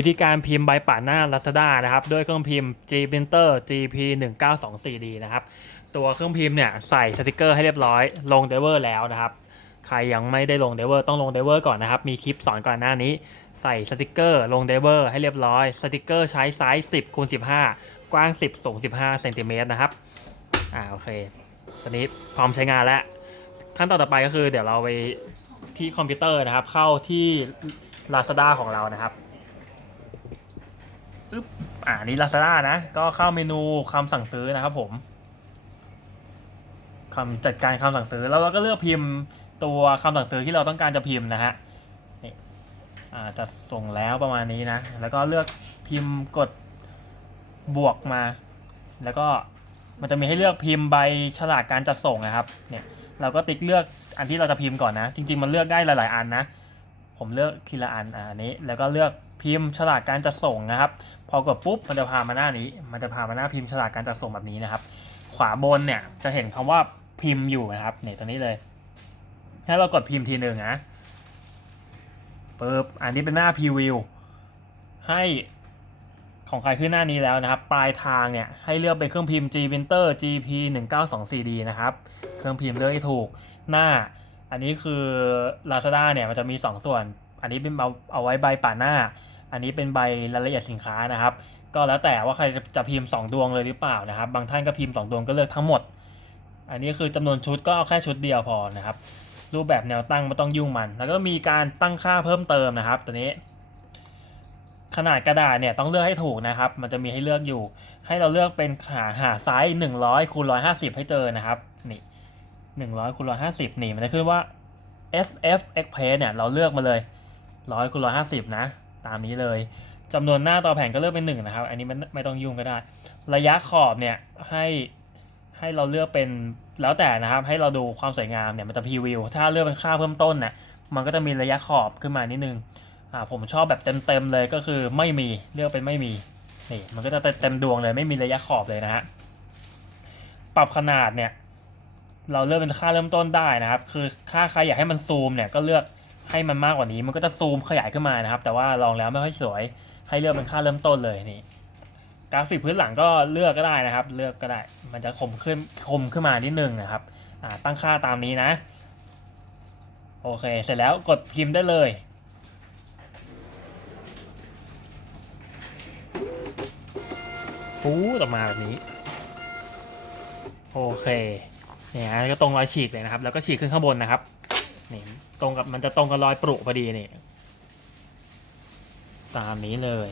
วิธีการพิมพ์ใบป่าหน้า Lazada นะครับ ด้วยเครื่องพิมพ์ G Printer GP 1 9 2 4 D นะครับ ตัวเครื่องพิมพ์เนี่ยใส่สติกเกอร์ให้เรียบร้อย ลงเดเวอร์แล้วนะครับ ใครยังไม่ได้ลงเดเวอร์ต้องลงเดเวอร์ก่อนนะครับ มีคลิปสอนก่อนหน้านี้ ใส่สติกเกอร์ ลงเดเวอร์ให้เรียบร้อย สติกเกอร์ใช้ไซส์10คูณ15 กว้าง 10 สูง 15เซนติเมตรนะครับ อ่าโอเค ตอนนี้พร้อมใช้งานแล้ว ขั้นตอนต่อไปก็คือเดี๋ยวเราไปที่คอมพิวเตอร์นะครับ เข้าที่ Lazada ของเรานะครับ อึ๊บอ่านี่ Lazada นะ ก็เข้าเมนูคำสั่งซื้อนะครับผมคำจัดการคำสั่งซื้อแล้วเราก็เลือกพิมพ์ตัวคำสั่งซื้อที่เราต้องการจะพิมพ์นะฮะนี่อ่าจะส่งแล้วประมาณนี้นะ แล้วก็เลือกพิมพ์กดบวกมา แล้วก็มันจะมีให้เลือกพิมพ์ใบฉลากการจัดส่งนะครับ เนี่ย เราก็ติ๊กเลือกอันที่เราจะพิมพ์ก่อนนะ จริง ๆ มันเลือกได้หลาย ๆ อันนะ ผมเลือกทีละอันอันนี้ แล้วก็เลือกพิมพ์ฉลากการจัดส่งนะครับ พอกดปุ๊บมันจะพามาหน้านี้ มันจะพามาหน้าพิมพ์ฉลากการจัดส่งแบบนี้นะครับ ขวาบนเนี่ยจะเห็นคำว่าพิมพ์อยู่นะครับเนี่ยตัวนี้เลยให้เรากดพิมพ์ทีหนึ่งนะปึ๊บอันนี้เป็นหน้าพรีวิวให้ของใครขึ้นหน้านี้แล้วนะครับ ปลายทางเนี่ยให้เลือกเป็นเครื่องพิมพ์ G Printer GP 1 9 2 4 D นะครับ เครื่องพิมพ์เลือกให้ถูกหน้า อันนี้คือ Lazada เนี่ยมันจะมี 2 ส่วน อันนี้เป็นเอาเอาไว้ใบป่าหน้า อันนี้เป็นใบรายละเอียดสินค้านะครับ ก็แล้วแต่ว่าใครจะพิมพ์ 2 ดวงเลยหรือเปล่านะครับ บางท่านก็พิมพ์ 2 ดวงก็เลือกทั้งหมด อันนี้คือจำนวนชุดก็เอาแค่ชุดเดียวพอนะครับ รูปแบบแนวตั้งไม่ต้องยุ่งมัน แล้วก็มีการตั้งค่าเพิ่มเติมนะครับ ตัวนี้ ขนาดกระดาษเนี่ยต้องเลือกให้ถูกนะครับ มันจะมีให้เลือกอยู่ ให้เราเลือกเป็นหาหาไซส์100คูณ150 ให้เจอนะครับนี่100คูณ150นี่มันจะขึ้นว่า SF Express เนี่ยเราเลือกมาเลย 100คูณ150 นะ ตามนี้เลยจำนวนหน้าต่อแผ่นก็เลือกเป็น1นะครับ อันนี้ไม่ไม่ต้องยุ่งก็ได้ ระยะขอบเนี่ยให้ให้เราเลือกเป็นแล้วแต่นะครับ ให้เราดูความสวยงามเนี่ยมันจะพรีวิว ถ้าเลือกเป็นค่าเพิ่มต้นเนี่ยมันก็จะมีระยะขอบขึ้นมานิดนึงอ่าผมชอบแบบเต็มๆเลยก็คือไม่มีเลือกเป็นไม่มีนี่มันก็จะเต็มดวงเลยไม่มีระยะขอบเลยนะฮะปรับขนาดเนี่ยเราเลือกเป็นค่าเริ่มต้นได้นะครับ คือค่าใครอยากให้มันซูมเนี่ยก็เลือก ให้มันมากกว่านี้มันก็จะซูมขยายขึ้นมานะครับ แต่ว่าลองแล้วไม่ค่อยสวย ให้เลือกเป็นค่าเริ่มต้นเลยนี่กราฟิกพื้นหลังก็เลือกก็ได้นะครับ เลือกก็ได้ มันจะคมขึ้นคมขึ้นมานิดนึงนะครับตั้งค่าตามนี้นะ โอเค เสร็จแล้วกดพิมพ์ได้เลย ปู๊ออกมาแบบนี้ โอเค เนี่ยก็ตรงรอยฉีกเลยนะครับ แล้วก็ฉีกขึ้นข้างบนนะครับ นี่ ตรงกับมันจะตรงกับรอยปรุพอดีนี่ตามนี้เลย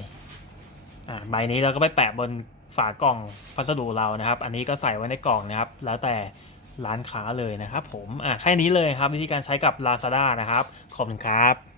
อ่าใบนี้เราก็ไปแปะบนฝากล่องพัสดุเรานะครับ อันนี้ก็ใส่ไว้ในกล่องนะครับ แล้วแต่ร้านค้าเลยนะครับ ผมอ่าแค่นี้เลยครับวิธีการใช้กับ Lazada นะครับขอบคุณครับ